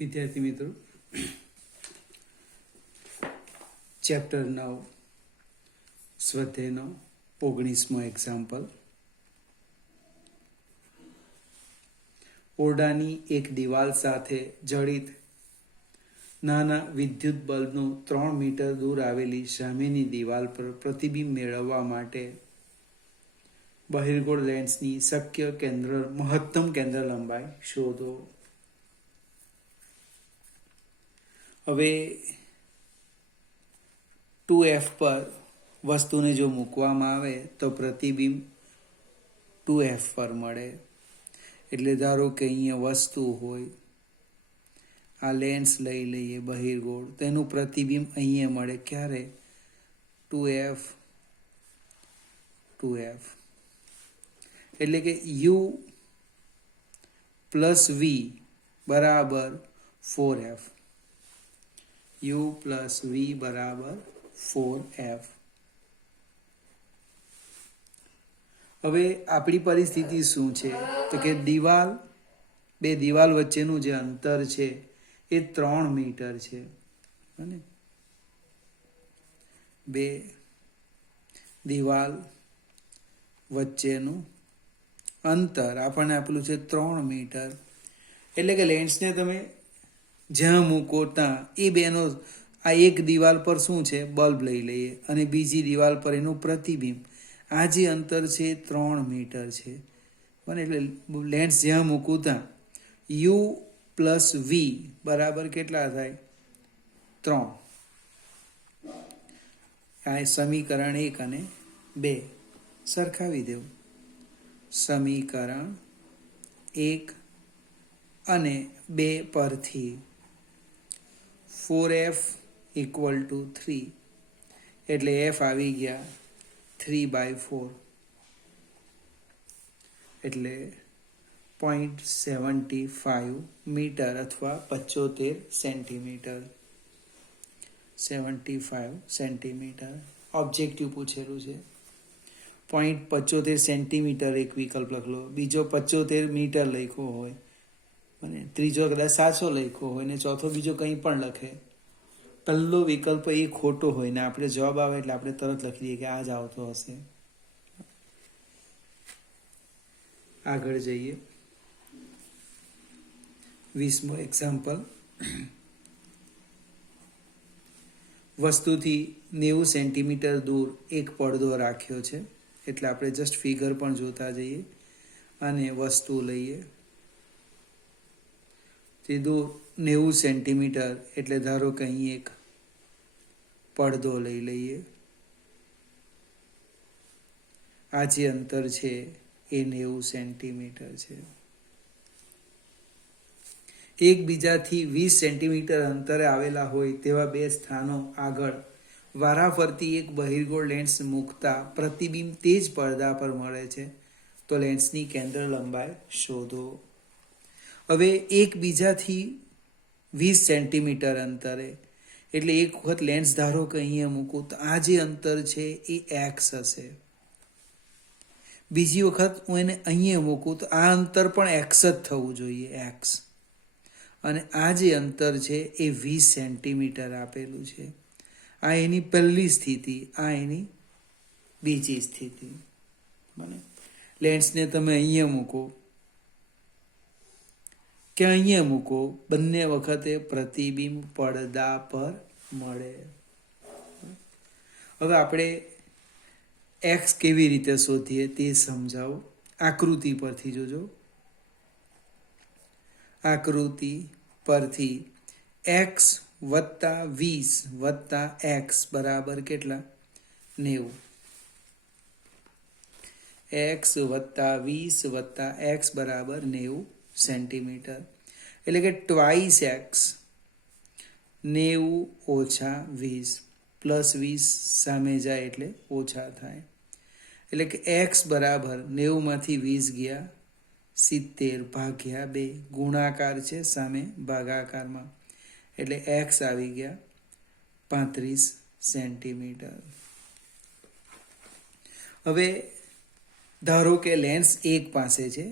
વિદ્યાર્થી મિત્રો, chapter 9 સ્વાધ્યાયનો 19મો example. ઓરડાની એક દિવાલ સાથે જડિત નાના વિદ્યુત બલ્બનું 3 મીટર દૂર આવેલી સામેની દિવાલ પર પ્રતિબિંબ મેળવવા માટે બહિર્ગોળ લેન્સની શક્ય મહત્તમ કેન્દ્ર લંબાઈ શોધો. હવે 2f પર વસ્તુને જો મૂકવામાં આવે તો પ્રતિબિંબ 2f પર મળે. એટલે ધારો કે અહીંયા વસ્તુ હોય, આ લેન્સ લઈ લઈએ બહિર્ગોળ, તેનું પ્રતિબિંબ અહીંયા મળે. ક્યારે? 2f. એટલે કે u પ્લસ v બરાબર 4f. u પ્લસ v બરાબર 4f. હવે આપણી પરિસ્થિતિ શું છે? તો કે બે દિવાલ વચ્ચેનું જે અંતર છે એ 3 મીટર છે. અને બે દિવાલ વચ્ચેનું અંતર આપણને આપેલું છે 3 મીટર. એટલે કે લેન્સને તમે જ્યાં મૂકો ત્યાં એ બેનો આ એક દિવાલ પર શું છે? બલ્બ લઈ લઈએ અને બીજી દિવાલ પર એનું પ્રતિબિંબ. આ જે અંતર છે 3 મીટર છે. બને એટલે લેન્સ જ્યાં મૂકું ત્યાં u પ્લસ v બરાબર કેટલા થાય? 3. આ સમીકરણ 1 અને 2 સરખાવી દેવું. સમીકરણ 1 અને 2 પરથી 4f ઇક્વલ ટુ 3 એટલે f આવી ગયા 3/4 એટલે 0.75 મીટર અથવા 75 સેન્ટીમીટર. 75 સેન્ટીમીટર ઓબ્જેક્ટિવ પૂછેલું છે. 0.75 સેન્ટીમીટર એક વિકલ્પ લખલો, બીજો 75 મીટર લખ્યો હોય અને ત્રીજો કદાચ સાચો લખ્યો હોય ને ચોથો બીજો કંઈ પણ લખે. પહેલો વિકલ્પ એ ખોટો હોય ને આપણે જવાબ આવે એટલે આપણે તરત લખી દઈએ કે આ જ આવતો હશે. આગળ જઈએ. 20મો એક્ઝામ્પલ. વસ્તુથી 90 સેન્ટીમીટર દૂર એક પડદો રાખ્યો છે. એટલે આપણે જસ્ટ ફિગર પણ જોતા જઈએ અને વસ્તુ લઈએ. તે દૂર 90 સેન્ટીમીટર એટલે ધારો કે અહીં એક પડદો લઈ લઈએ. આ જે અંતર છે એ 90 સેન્ટીમીટર છે. એકબીજાથી 20 સેન્ટીમીટર અંતરે આવેલા હોય તેવા બે સ્થાનો આગળ વારાફરતી એક બહિર્ગોળ લેન્સ મૂકતા પ્રતિબિંબ તે જ પડદા પર મળે છે. તો લેન્સની કેન્દ્ર લંબાઈ શોધો. હવે એકબીજાથી 20 સેન્ટીમીટર અંતરે એટલે એક વખત લેન્સ ધારો કે અહીંયા મૂકું તો આ જે અંતર છે એ x હશે. બીજી વખત હું એને અહીંયા મૂકું તો આ અંતર પણ x જ થવું જોઈએ, x. અને આ જે અંતર છે એ 20 સેન્ટીમીટર આપેલું છે. આ એની પહેલી સ્થિતિ, આ એની બીજી સ્થિતિ. બને લેન્સને તમે અહીંયા મૂકો કે અહીંયા મૂકો, બંને વખતે પ્રતિબિંબ પડદા પર મળે. હવે આપણે x કેવી રીતે શોધીએ તે સમજાવો. આકૃતિ પરથી જોજો. આકૃતિ પરથી x વત્તા 20 વત્તા x બરાબર કેટલા? 90. x વત્તા 20 વત્તા x બરાબર 90 સેન્ટીમીટર. એટલે કે ટ્વાઇસ x. 90 ઓછા 20 પ્લસ 20 સામે જાય એટલે ઓછા થાય. એટલે કે x બરાબર 90માંથી 20 ગયા 70 ભાગ્યા 2 ગુણાકાર છે સામે ભાગાકારમાં. એટલે x આવી ગયા 35 સેન્ટીમીટર. હવે ધારો કે લેન્સ એક પાસે છે,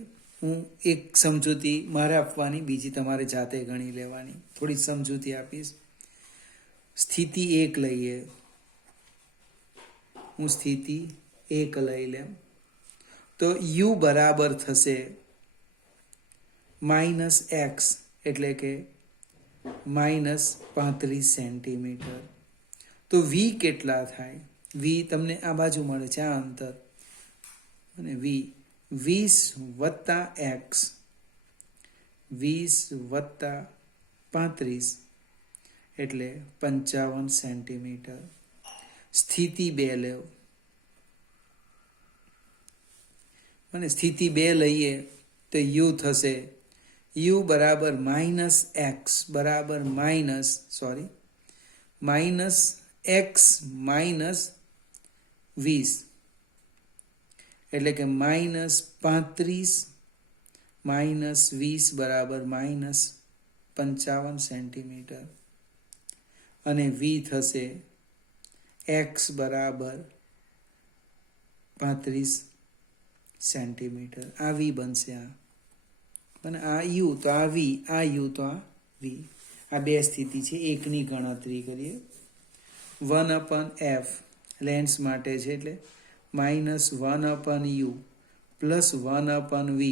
હું એક સમજૂતી મારે આપવાની, બીજી તમારે જાતે ગણી લેવાની. થોડી સમજૂતી આપીશ. સ્થિતિ 1 લઈએ, હું સ્થિતિ 1 લઈ લેમ તો u બરાબર થશે -x, એટલે કે -35 સેન્ટીમીટર. તો v કેટલા થાય? v તમને આ બાજુ મળે છે, આ અંતર, અને v 20 + x, 20 + 35 એટલે 55 સેન્ટીમીટર. સ્થિતિ 2 લેવ, અને સ્થિતિ 2 લઈએ તો u થશે u બરાબર -x બરાબર -x -20, એટલે કે -35 -20 બરાબર -55 સેન્ટીમીટર. અને v થશે x બરાબર 35 સેન્ટીમીટર. આ v બનશે, અને આ u તો આ v, આ u તો આ v. આ બે સ્થિતિ છે. એકની ગણતરી કરીએ. 1/f લેન્સ માટે છે, એટલે -1/u + 1/v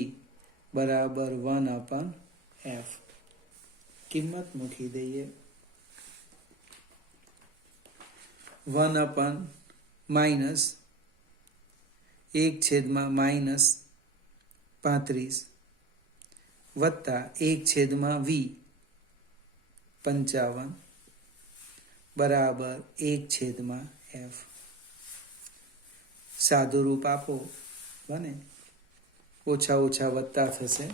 બરાબર 1/f. કિંમત મૂકી દઈએ. 1/- 1/-35 વત્તા 1/v 55 બરાબર 1/f. સાદું રૂપ આપો, બને. ઓછા ઓછા વત્તા થશે.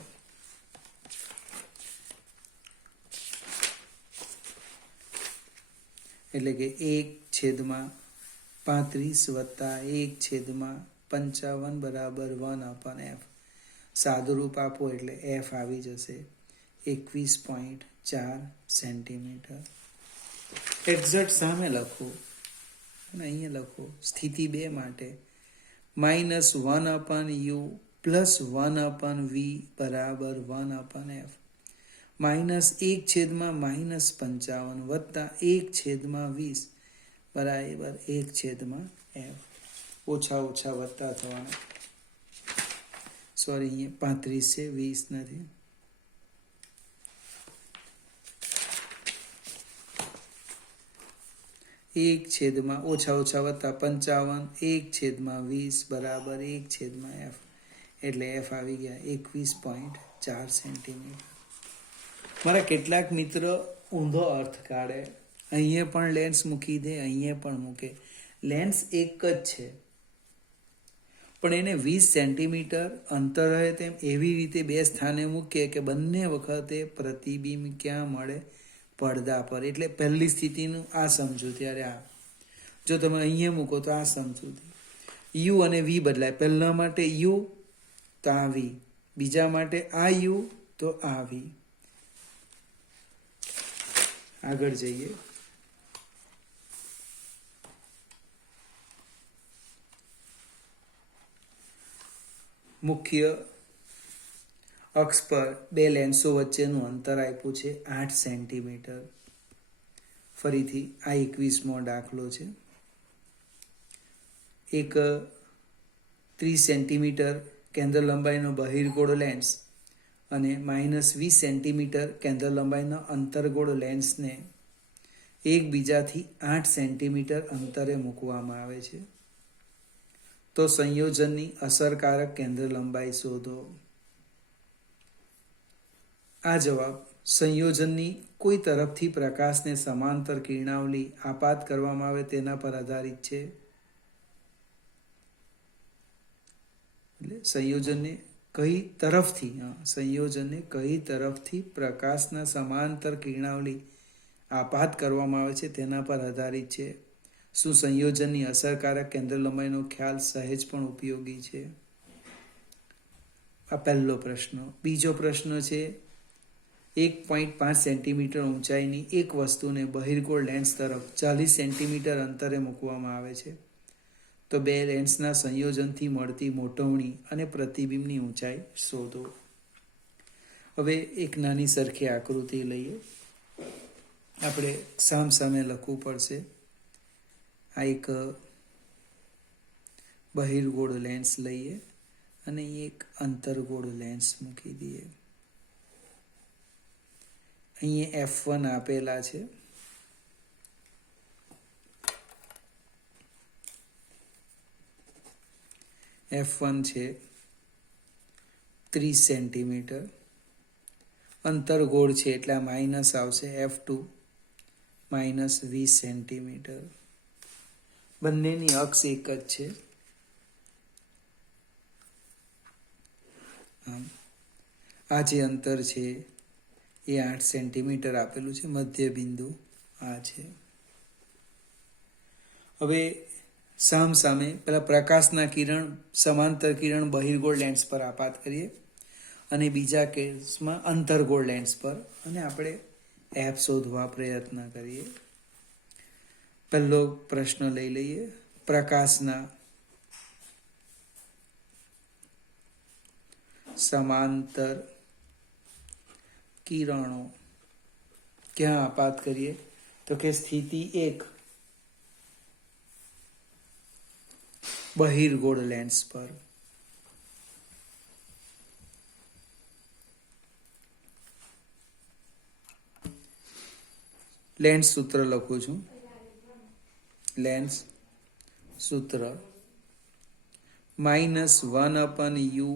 એટલે કે 1/35 વત્તા 1/55 બરાબર 1/f. સાદું રૂપ આપો એટલે f આવી જશે 21.4 સેન્ટીમીટર. એક્ઝેક્ટ સામે લખો, અને અહીંયા લખો સ્થિતિ 2 માટે -1/u + 1/v બરાબર 1/f. -1/-55 વત્તા 1/20 બરાબર 1/f. ઓછા ઓછા વત્તા થવાના. સોરી, અહીંયા 35 છે, 20 નથી. ઓછા ઓછા વત્તા 55 1/20 બરાબર 1/f. એટલે f આવી ગયા 21.4 સેન્ટીમીટર. મારા કેટલાક મિત્ર ઊંધો અર્થ કાઢે. અહીંયા પણ લેન્સ મૂકી દે, અહીંયા પણ મૂકે. લેન્સ એક જ છે, પણ એને 20 સેન્ટીમીટર અંતર રહે તેમ એવી રીતે બે સ્થાને મૂકીએ કે બંને વખતે પ્રતિબિંબ ક્યાં મળે? પડદા પર. એટલે પહેલી સ્થિતિનું આ સમજો ત્યારે આ. જો તમે અહીંયા મૂકો તો આ સમજૂતી. u અને v બદલાય. પહેલા માટે u તો આ v, બીજા માટે આ u તો આ v. આગળ જઈએ. મુખ્ય અક્ષ પર બે લેન્સો વચ્ચેનું અંતર આપ્યું છે 8 સેન્ટીમીટર. ફરીથી આ 21મો દાખલો છે. એક 30 સેન્ટીમીટર કેન્દ્ર લંબાઈનો બહિર્ગોળ લેન્સ અને -20 સેન્ટીમીટર કેન્દ્ર લંબાઈનો અંતર્ગોળ લેન્સને એકબીજાથી 8 સેન્ટીમીટર અંતરે મૂકવામાં આવે છે. તો સંયોજનની અસરકારક કેન્દ્ર લંબાઈ શોધો. આ જવાબ સંયોજનની કોઈ તરફથી પ્રકાશને સમાંતર કિરણાવલી આપાત કરવામાં આવે તેના પર આધારિત છે. એટલે સંયોજનને કઈ તરફથી પ્રકાશના સમાંતર કિરણાવલી આપાત કરવામાં આવે છે તેના પર આધારિત છે. શું સંયોજનની અસરકારક કેન્દ્ર લંબાઈનો ખ્યાલ સહેજ પણ ઉપયોગી છે? આ પહેલો પ્રશ્ન. બીજો પ્રશ્ન છે 1.5 સેન્ટીમીટર ઊંચાઈની એક વસ્તુને બહિર્ગોળ લેન્સ તરફ 40 સેન્ટીમીટર અંતરે મૂકવામાં આવે છે. તો બે લેન્સના સંયોજનથી મળતી મોટવણી અને પ્રતિબિંબની ઊંચાઈ શોધો. હવે એક નાની સરખી આકૃતિ લઈએ. આપણે સામે લખવું પડશે. આ એક બહિર્ગોળ લેન્સ લઈએ અને એક અંતર્ગોળ લેન્સ મૂકી દઈએ. અહીંયા F1 આપેલા છે. F1 છે 30 સેન્ટીમીટર. અંતર્ગોળ છે એટલે આ માઇનસ આવશે. F2 minus 20 centimetre. બંનેની અક્ષ એક જ છે. આ જે અંતર છે એ 8 સેન્ટીમીટર આપેલું છે. મધ્ય બિંદુ આ છે. હવે સામે પેલા પ્રકાશના કિરણ સમાંતર કિરણ બહિર્ગોળ લેન્સ પર આપાત કરીએ અને બીજા કેસમાં અંતર્ગોળ લેન્સ પર, અને આપણે એફ શોધવા પ્રયત્ન કરીએ. પહેલો પ્રશ્ન લઈ લઈએ. પ્રકાશના સમાંતર કિરણો ક્યાં આપાત કરીએ? તો કે સ્થિતિ 1 બહિર્ગોળ લેન્સ પર. લેન્સ સૂત્ર લખું છું. લેન્સ સૂત્ર -1/u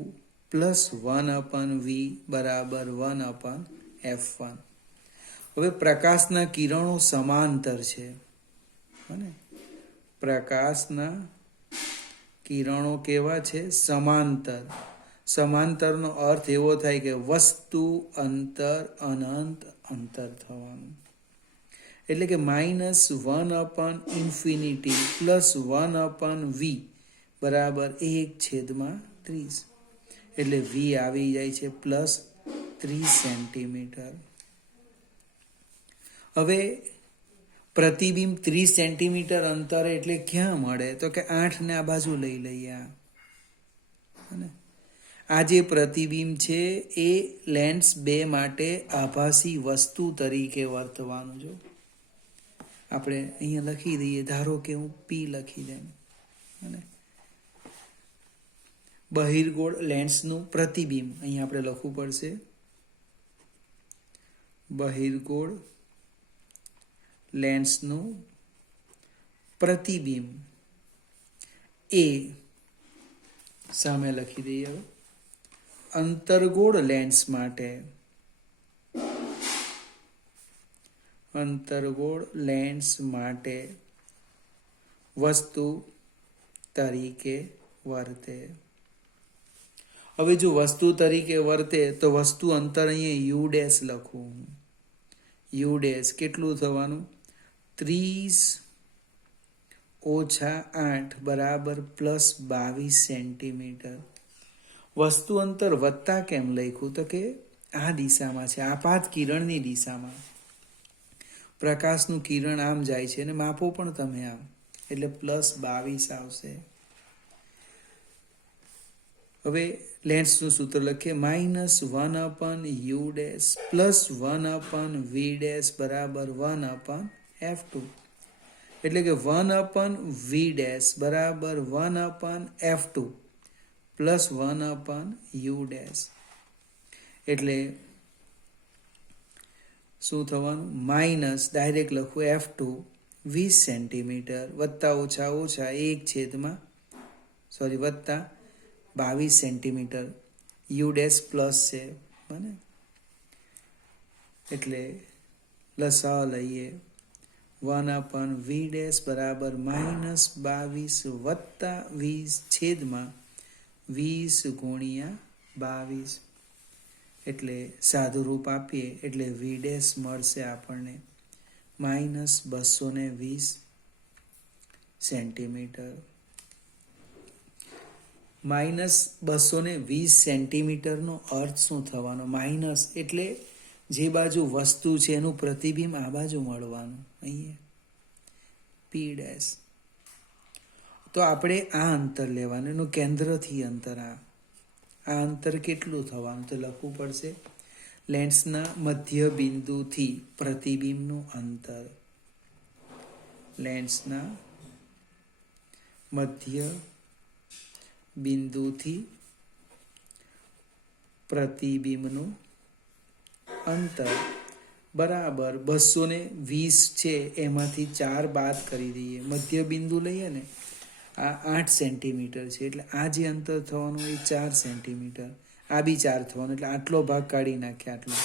+ 1/v બરાબર 1/f1. હવે પ્રકાશના કિરણો સમાંતર છે. પ્રકાશના કિરણો કેવા છે? સમાંતર. સમાંતરનો અર્થ એવો થાય કે વસ્તુ અંતર અનંત અંતર થવાનું. એટલે કે -1/∞ + 1/v બરાબર 1/30. એટલે v આવી જાય છે +30 સેન્ટીમીટર. હવે પ્રતિબિંબ 30 સેન્ટીમીટર અંતરે એટલે ક્યાં મળે? તો કે 8 ને આ બાજુ લઈ લઈએ. આ જે પ્રતિબિંબ છે એ લેન્સ 2 માટે આભાસી વસ્તુ તરીકે વર્તવાનું. જો આપણે અહીંયા લખી દઈએ. ધારો કે હું P લખી દઉં. બહિર્ગોળ લેન્સનું પ્રતિબિંબ અહીંયા આપણે લખવું પડશે. બહિર્ગોળ લેન્સનું પ્રતિબિંબ એ સામે લખી દઈએ. અંતર્ગોળ લેન્સ માટે વસ્તુ તરીકે વર્તે. હવે જો વસ્તુ તરીકે વર્તે તો વસ્તુ અંતર અહીંયા u' લખવું. u' કેટલું થવાનું? 30 - 8 બરાબર +22 સેન્ટીમીટર. વસ્તુ અંતર વત્તા કેમ લખ્યું? તો કે આ દિશામાં છે, આપાત કિરણની દિશામાં. પ્રકાશનું કિરણ આમ જાય છે અને માપો પણ તમે આમ, એટલે +22 આવશે. હવે લેન્સનું સૂત્ર લખીએ. -1/u' + 1/v' બરાબર 1/f2. એટલે કે 1/v' બરાબર 1/f2 + 1/u'. એટલે શું થવાનું? માઇનસ ડાયરેક્ટ લખવું f2 20 સેન્ટીમીટર વત્તા ઓછા 22 સેન્ટીમીટર. u' પ્લસ છે. એટલે લસા લઈએ. 1/v' બરાબર -22 વત્તા 20 20 × 22. એટલે સાદું રૂપ આપીએ એટલે v' મળશે આપણને -220 સેન્ટીમીટર. -220 સેન્ટીમીટરનો અર્થ શું થવાનો? માઇનસ એટલે જે બાજુ વસ્તુ છે એનું પ્રતિબિંબ આ બાજુ મળવાનું. અહીંયા P'. તો આપણે આ અંતર લેવાનું, એનું કેન્દ્રથી અંતર આ અંતર કેટલું થવાનું? તો લખવું પડશે લેન્સના મધ્ય બિંદુથી પ્રતિબિંબનું અંતર, લેન્સના મધ્ય બિંદુથી પ્રતિબિંબનું અંતર બરાબર 220 છે, એમાંથી 4 બાદ કરી દઈએ, મધ્ય બિંદુ લઈએ ને, આ 8 સેન્ટીમીટર છે, એટલે આ જે અંતર થવાનું એ 4 સેન્ટીમીટર, આ બી 4 થવાનું, એટલે આટલો ભાગ કાઢી નાખ્યા, આટલો,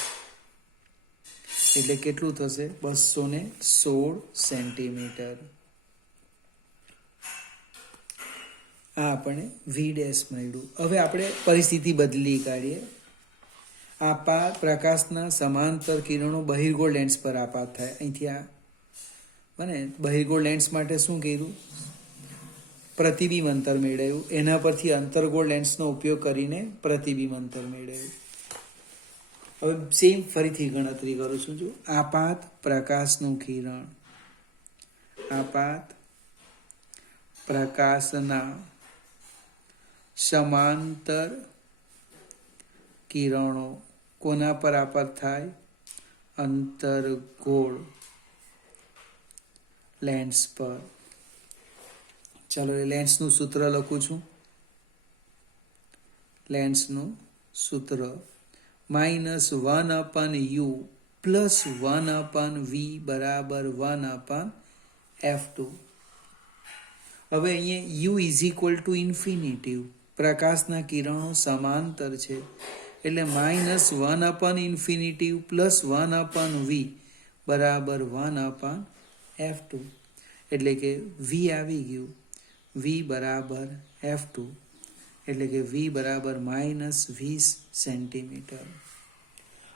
એટલે કેટલું થશે? 216 સેન્ટીમીટર. આ આપણે વી ડેશ મળ્યું. હવે આપણે પરિસ્થિતિ બદલી કાઢીએ. આપાત પ્રકાશના સમાંતર કિરણો બહિર્ગોળ લેન્સ પર આપાત થાય. અહીંથી આ બને બહિર્ગોળ લેન્સ માટે શું કર્યું? પ્રતિબિંબ અંતર મેળવ્યું. એના પરથી અંતર્ગોળ લેન્સનો ઉપયોગ કરીને પ્રતિબિંબ અંતર મેળવ્યું. હવે સેમ ફરીથી ગણતરી કરું છું. જો આપાત પ્રકાશનું કિરણ, આપાત પ્રકાશના સમાંતર કિરણો કોના પર આપાત થાય? અંતર્ગોળ લેન્સ પર. ચાલો લેન્સનું સૂત્ર લખું છું. લેન્સનું સૂત્ર -1/u + 1/v બરાબર 1/f2. હવે અહીંયા u = ∞. પ્રકાશના કિરણો સમાંતર છે, એટલે -1/∞ + 1/v બરાબર 1/f2. એટલે કે v આવી ગયું, v બરાબર f2, એટલે કે v બરાબર -20 સેન્ટીમીટર.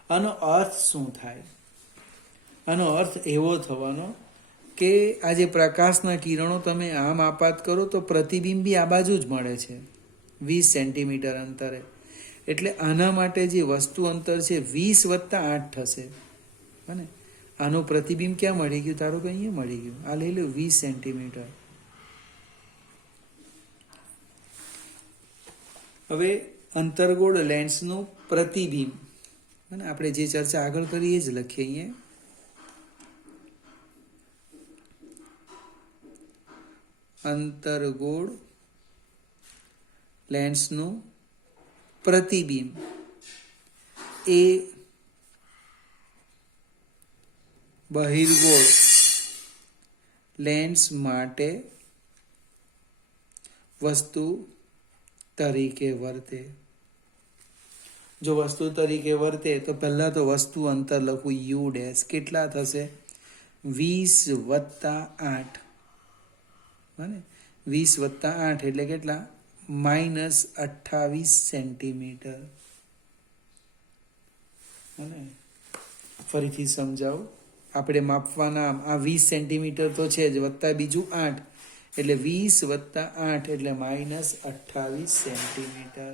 આનો અર્થ શું થાય? આનો અર્થ એવો થવાનો કે આ જે પ્રકાશના કિરણો તમે આમ આપાત કરો તો પ્રતિબિંબ બી આ બાજુ જ મળે છે 20 સેન્ટીમીટર અંતરે. એટલે આના માટે જે વસ્તુ અંતર છે 20 + 8 થશે. બને આનું પ્રતિબિંબ ક્યાં મળી ગયું? તારું કે અહીંયા મળી ગયું. આ લઈ લો 20 સેન્ટીમીટર. હવે અંતર્ગોળ લેન્સનું પ્રતિબિંબ, આપણે જે ચર્ચા આગળ કરીએ જ લખીએ અહીંયા. અંતર્ગોળ લેન્સનું પ્રતિબિંબ એ બહિર્ગોળ લેન્સ માટે વસ્તુ તરીકે વર્તે. જો વસ્તુ તરીકે વર્તે તો પહેલા તો વસ્તુ અંતર લખું u ડેશ. કેટલા થશે? 20 + 8. બને 20 + 8 એટલે કેટલા? -28 સેન્ટીમીટર. બને ફરીથી સમજાવું. આપણે માપવાના આ 20 સેન્ટીમીટર તો છે જ, વત્તા બીજું 8, એટલે 20 + 8 એટલે -28 સેન્ટીમીટર.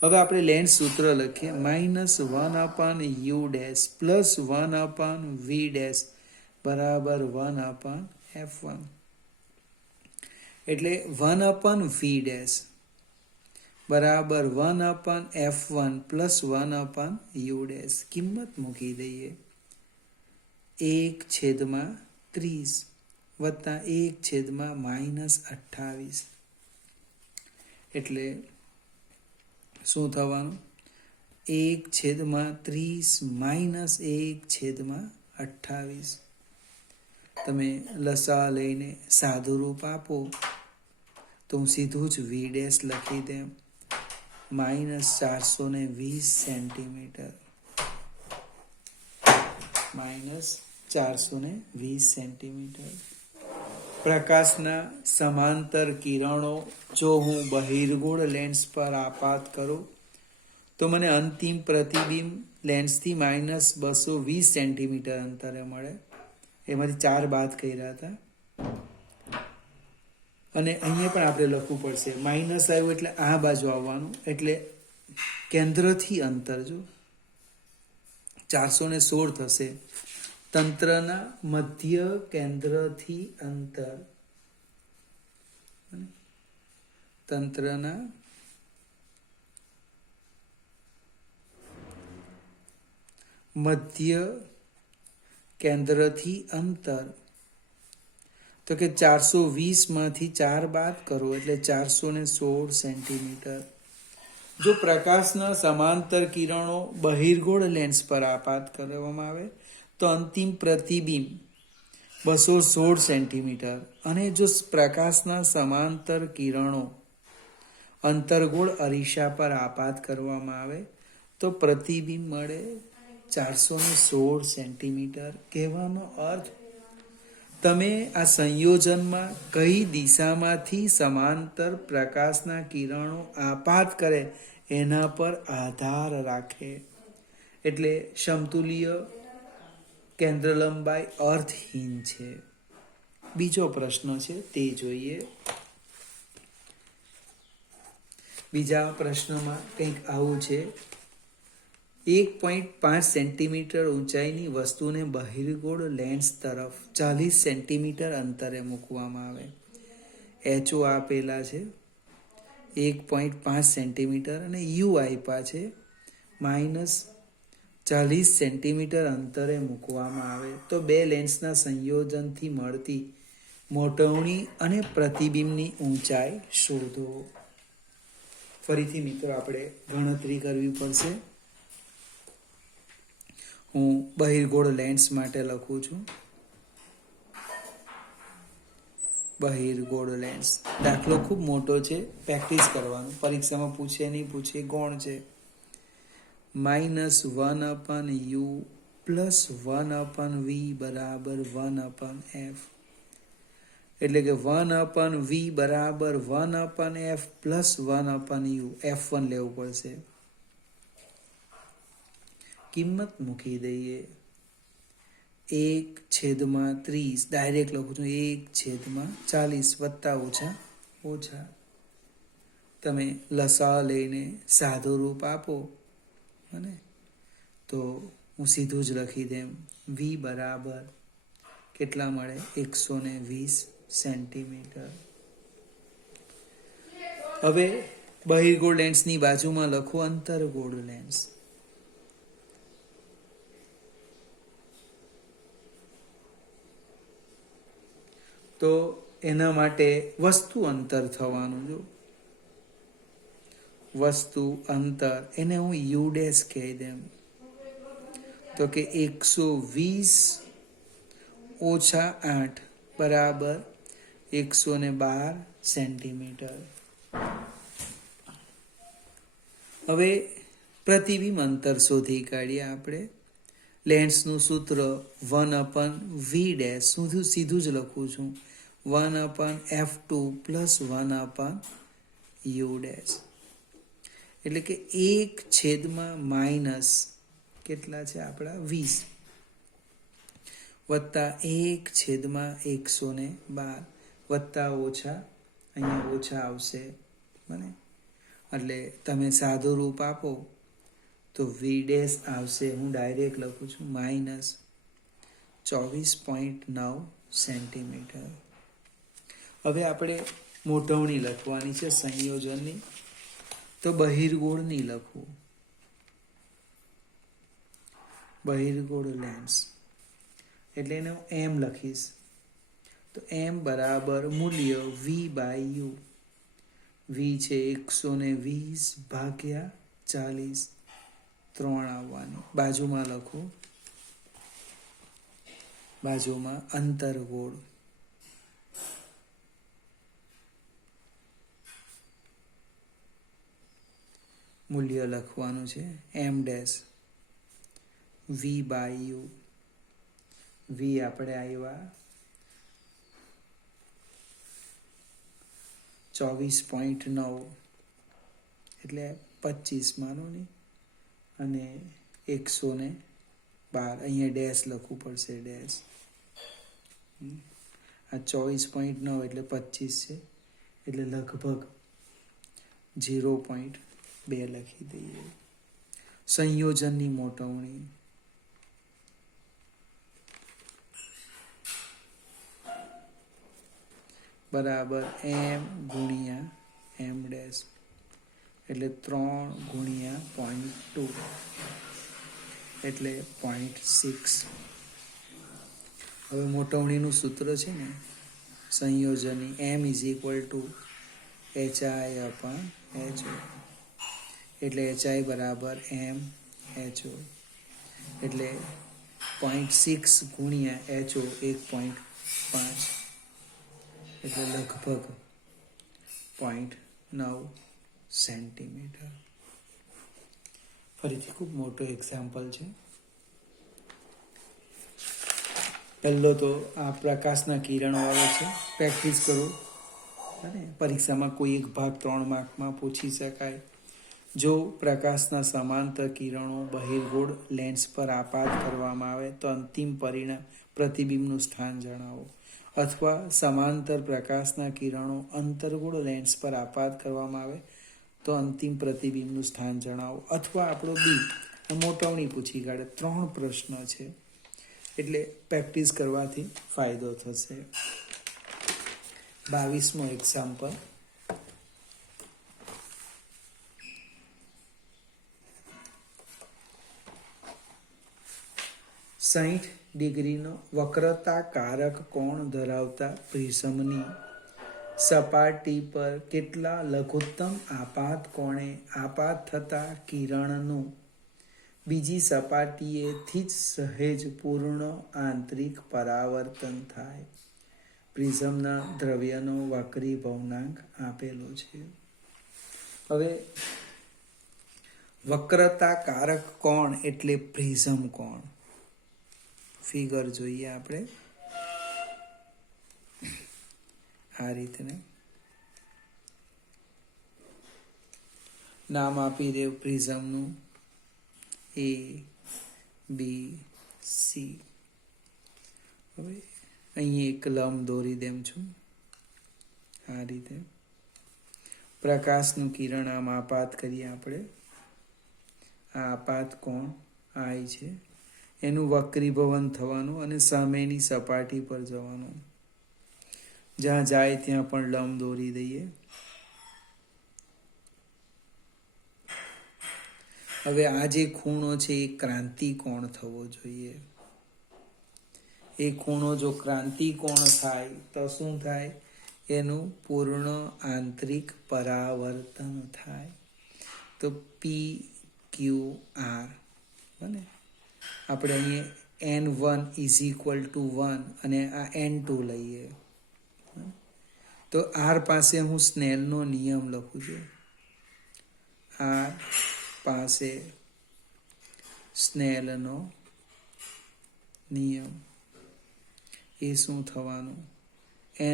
હવે આપણે લેન્સ સૂત્ર લખીએ. -1/u ડેશ + 1/v ડેશ બરાબર 1/f1. એટલે 1/v ડેશ બરાબર 1/f1 + 1/u ડેશ. કિંમત મૂકી દઈએ. 1/30 વત્તા 1/28. એટલે શું થવાનું? 1/30 - 1/28. તમે લસા લઈને સાદું રૂપ આપો તો હું સીધું જ વી ડેશ લખી દેમ. -420 સેન્ટીમીટર. -420 સેન્ટીમીટર. પ્રકાશના સમાંતર કિરણો જો હું બહિર્ગોળ લેન્સ પર આપાત કરું તો મને અંતિમ પ્રતિબિંબ લેન્સથી -220 સેન્ટીમીટર અંતરે મળે. એમાંથી 4 બાદ કર્યા હતા. અને અહીંયા પણ આપણે લખવું પડશે. માઇનસ આવ્યું એટલે આ બાજુ આવવાનું. એટલે કેન્દ્રથી અંતર જો 416 થશે. તંત્રના મધ્ય કેન્દ્રથી અંતર, તંત્રના મધ્ય કેન્દ્રથી અંતર, તો કે 420માંથી 4 બાદ કરો એટલે 416 સેન્ટીમીટર. જો પ્રકાશના સમાંતર કિરણો બહિર્ગોળ લેન્સ પર આપાત કરવામાં આવે તો અંતિમ પ્રતિબિંબ 216 સેન્ટીમીટર, અને જો પ્રકાશના સમાંતર કિરણો અંતર્ગોળ અરીસા પર આપાત કરવામાં આવે તો પ્રતિબિંબ મળે 416 સેન્ટીમીટર. કહેવાનો અર્થ, તમે આ સંયોજનમાં કઈ દિશામાંથી સમાંતર પ્રકાશના કિરણો આપાત કરે એના પર આધાર રાખે. એટલે સમતુલ્ય કેન્દ્ર લંબાઈ અર્થહીન છે. બીજો પ્રશ્ન છે તે જોઈએ. બીજા પ્રશ્નમાં કંઈક આવું છે. 1.5 સેન્ટીમીટર ઊંચાઈની વસ્તુને બહિર્ગોળ લેન્સ તરફ 40 સેન્ટીમીટર અંતરે મૂકવામાં આવે. HO આપેલા છે 1.5 સેન્ટીમીટર અને U આપ્યા છે -40 સેન્ટીમીટર અંતરે મૂકવામાં આવે તો બે લેન્સના સંયોજનથી મળતી મોટવણી અને પ્રતિબિંબની ઊંચાઈ શોધો. ફરીથી મિત્રો આપણે ગણતરી કરવી પડશે. હું બહિર્ગોળ લેન્સ માટે લખું છું. બહિર્ગોળ લેન્સ દાખલો ખૂબ મોટો છે, પ્રેક્ટિસ કરવાનું, પરીક્ષામાં પૂછે નહીં પૂછે, ગૌણ છે. -1/u + 1/v બરાબર 1/f, એટલે કે 1/v બરાબર 1/f + 1/u. F1 લેવું પડશે. કિંમત મૂકી દઈએ. 1/30, ડાયરેક્ટ લખું છું 1/40 + ઓછા. તમે લસા લઈને સાદું રૂપ આપો અને તો હું સીધું જ લખી દેમ. v બરાબર કેટલા મળે? 120 સેન્ટીમીટર. હવે બહિર્ગોળ લેન્સની બાજુમાં લખો અંતર્ગોળ લેન્સ. તો એના માટે વસ્તુ અંતર થવાનું. જો વસ્તુ અંતર એને હું U' કહી દેમ. તો કે 120 - 8 બરાબર 112 સેન્ટીમીટર. હવે પ્રતિબિંબ અંતર શોધી કાઢીએ આપણે. લેન્સનું સૂત્ર 1/v', સીધું જ લખું છું 1/f2 + 1/u', એટલે કે 1/ કેટલા છે આપણા 20 વત્તા 1/112 વત્તા ઓછા, અહીંયા ઓછા આવશે બને. એટલે તમે સાદું રૂપ આપો તો v' આવશે. હું ડાયરેક્ટ લખું છું -24.9 સેન્ટીમીટર. હવે આપણે મોટવણી લખવાની છે સંયોજનની. તો બહિર્ગોળની લખવું. બહિર્ગોળ લેન્સ એટલે એને હું m લખીશ. તો m બરાબર મૂલ્ય v/u. v છે 120/40, 3 આવવાની. બાજુમાં લખો, બાજુમાં અંતર્ગોળ. મૂલ્ય લખવાનું છે m', v/u. v આપણે આવ્યા 24.9 એટલે 25 માનો નહીં, અને 112 અહીંયા ડેશ લખવું પડશે, ડેશ. આ 24.9 એટલે 25 છે, એટલે લગભગ 0.2 લખી દઈએ. સંયોજનની મોટવણી બરાબર m × m', એટલે 3 × 0.2. એટલે 0.6. હવે મોટવણીનું સૂત્ર છે ને સંયોજની m = HI/HO, એટલે HI બરાબર m/HO, એટલે 0.6 ગુણ્યા HO 1.5, એટલે લગભગ 0.9 સેન્ટીમીટર. ફરીથી ખૂબ મોટો એક્ઝામ્પલ છે. પહેલો તો આ પ્રકાશના કિરણો આવે છે, પ્રેક્ટિસ કરો અને પરીક્ષામાં કોઈ એક ભાગ 3 માર્કમાં પૂછી શકાય. જો પ્રકાશના સમાંતર કિરણો બહિર્ગોળ લેન્સ પર આપાત કરવામાં આવે તો અંતિમ પરિણામ પ્રતિબિંબનું સ્થાન જણાવો. અથવા સમાંતર પ્રકાશના કિરણો અંતર્ગોળ લેન્સ પર આપાત કરવામાં આવે તો અંતિમ પ્રતિબિંબનું સ્થાન જણાવો. અથવા આપણો બી મોટવણી પૂછી કાઢે. 3 પ્રશ્ન છે, એટલે પ્રેક્ટિસ કરવાથી ફાયદો થશે. 22મો એક્ઝામ્પલ. સાઠ ડિગ્રીનો વક્રતાકારક કોણ ધરાવતા પ્રિઝમની સપાટી પર કેટલા લઘુત્તમ આપાત કોણે આપાત થતા કિરણનું બીજી સપાટીએથી જ સહેજ પૂર્ણ આંતરિક પરાવર્તન થાય. પ્રિઝમના દ્રવ્યનો વક્રી ભવનાંક આપેલો છે. હવે વક્રતાકારક કોણ એટલે પ્રિઝમ કોણ. ફિગર જોઈએ આપણે આ રીતે નામ આપી દેવ પ્રિઝમનું A, B, C. હવે અહીં એક લંબ દોરી દેમ છું આ રીતે. પ્રકાશનું કિરણ આમ આપાત કરીએ આપણે. આ આપાત કોણ I છે, એનું વક્રીભવન થવાનું અને સામેની સપાટી પર જવાનું. જ્યાં જાય ત્યાં પણ લંબ દોરી દઈએ. હવે આ જે ખૂણો છે એ ક્રાંતિ કોણ થવો જોઈએ. એ ખૂણો જો ક્રાંતિ કોણ થાય તો શું થાય? એનું પૂર્ણ આંતરિક પરાવર્તન થાય. તો PQR બને. આપણે અહીંયા N1 = 1 અને આ N2 લઈએ તો R પાસે હું સ્નેલનો નિયમ લખું છું. R પાસે સ્નેલનો નિયમ એ શું થવાનું?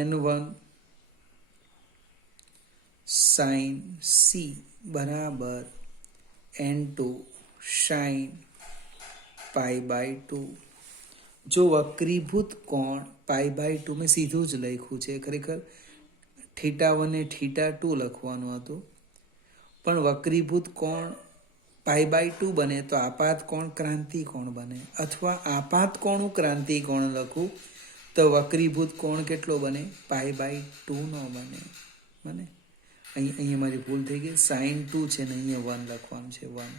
N1 sin C બરાબર N2 sin π/2. જો વક્રીભૂત કોણ π/2 મેં સીધું જ લખ્યું છે, ખરેખર θ1 એ θ2 લખવાનું હતું, પણ વક્રીભૂત કોણ π/2 બને તો આપાત કોણ ક્રાંતિ કોણ બને. અથવા આપાત કોણનું ક્રાંતિ કોણ લખું તો વક્રીભૂત કોણ કેટલો બને? π/2 નો બને. અહીંયા મારી ભૂલ થઈ ગઈ. sin 2 છે ને અહીંયા 1 લખવાનું છે 1.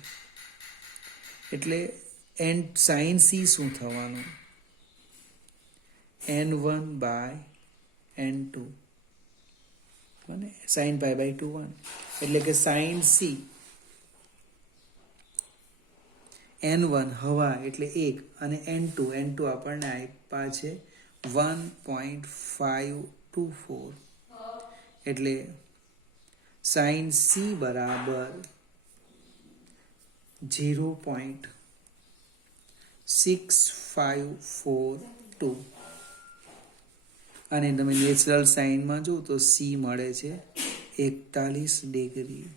એટલે sin C શું થવાનું? N1/N2 બને. sin π/2 1 એટલે કે sin C N1 હવા એટલે 1 અને N2 આપણને આપ્યા છે 1.524. એટલે sin C બરાબર 0.6542 અને તમે નેચરલ સાઇનમાં જુઓ તો C મળે છે 41 ડિગ્રી.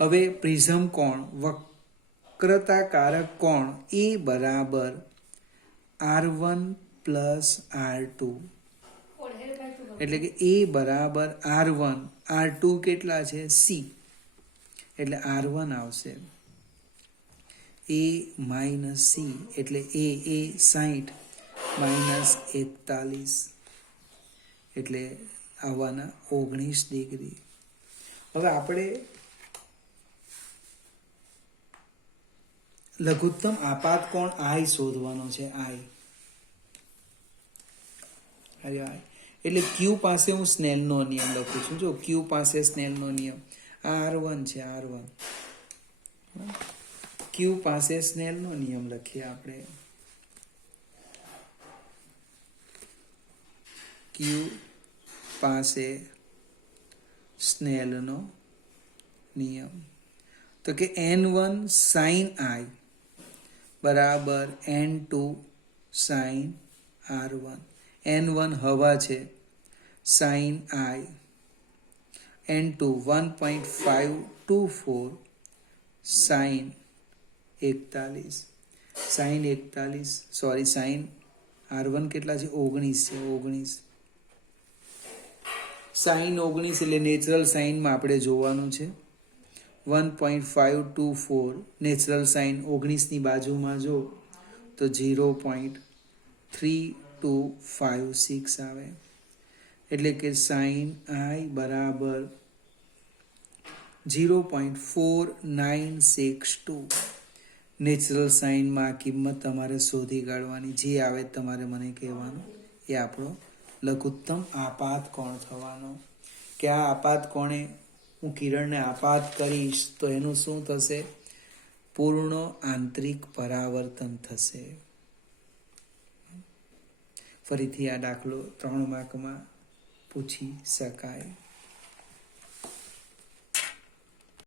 હવે પ્રિઝમ કોણ વક્રતાકારક કોણ એ બરાબર R1 + R2, એટલે કે એ બરાબર R1, R2 કેટલા છે? C, એટલે R1 આવશે. A - C એટલે A 60 - 41 એટલે આવવાના 19 ડિગ્રી. હવે આપણે લઘુત્તમ આપાત કોણ આઈ શોધવાનો છે. આઈ એટલે ક્યુ પાસે હું સ્નેલનો નિયમ લખું છું. જો ક્યુ પાસે સ્નેલનો નિયમ R1 છે. R1 ક્યુ પાસે સ્નેલનો નિયમ લખીએ આપણે. ક્યુ પાસે સ્નેલનો નિયમ તો કે N1 sin I બરાબર N2 sin R1. N1 હવા છે, sin I. N2 1.524 sin 41. sin 41 sorry sin R1 કેટલા છે? 19 છે. 19 sin 19 એટલે નેચરલ સાઇનમાં આપણે જોવાનું છે. 1.524 નેચરલ સાઇન 19ની બાજુમાં જો તો 0.3256 આવે. એટલે કે સાઇન I બરાબર 0.4962. નેચરલ સાઇનમાં કિંમત તમારે શોધી કાઢવાની. જે આવે તમારે મને કહેવાનું. એ આપણો લઘુત્તમ આપાત કોણ થવાનો. કે આ આપાત કોણે હું કિરણને આપાત કરીશ તો એનું શું થશે? પૂર્ણ આંતરિક પરાવર્તન થશે. ફરીથી આ દાખલો 3 માર્કમાં પૂછી શકાય.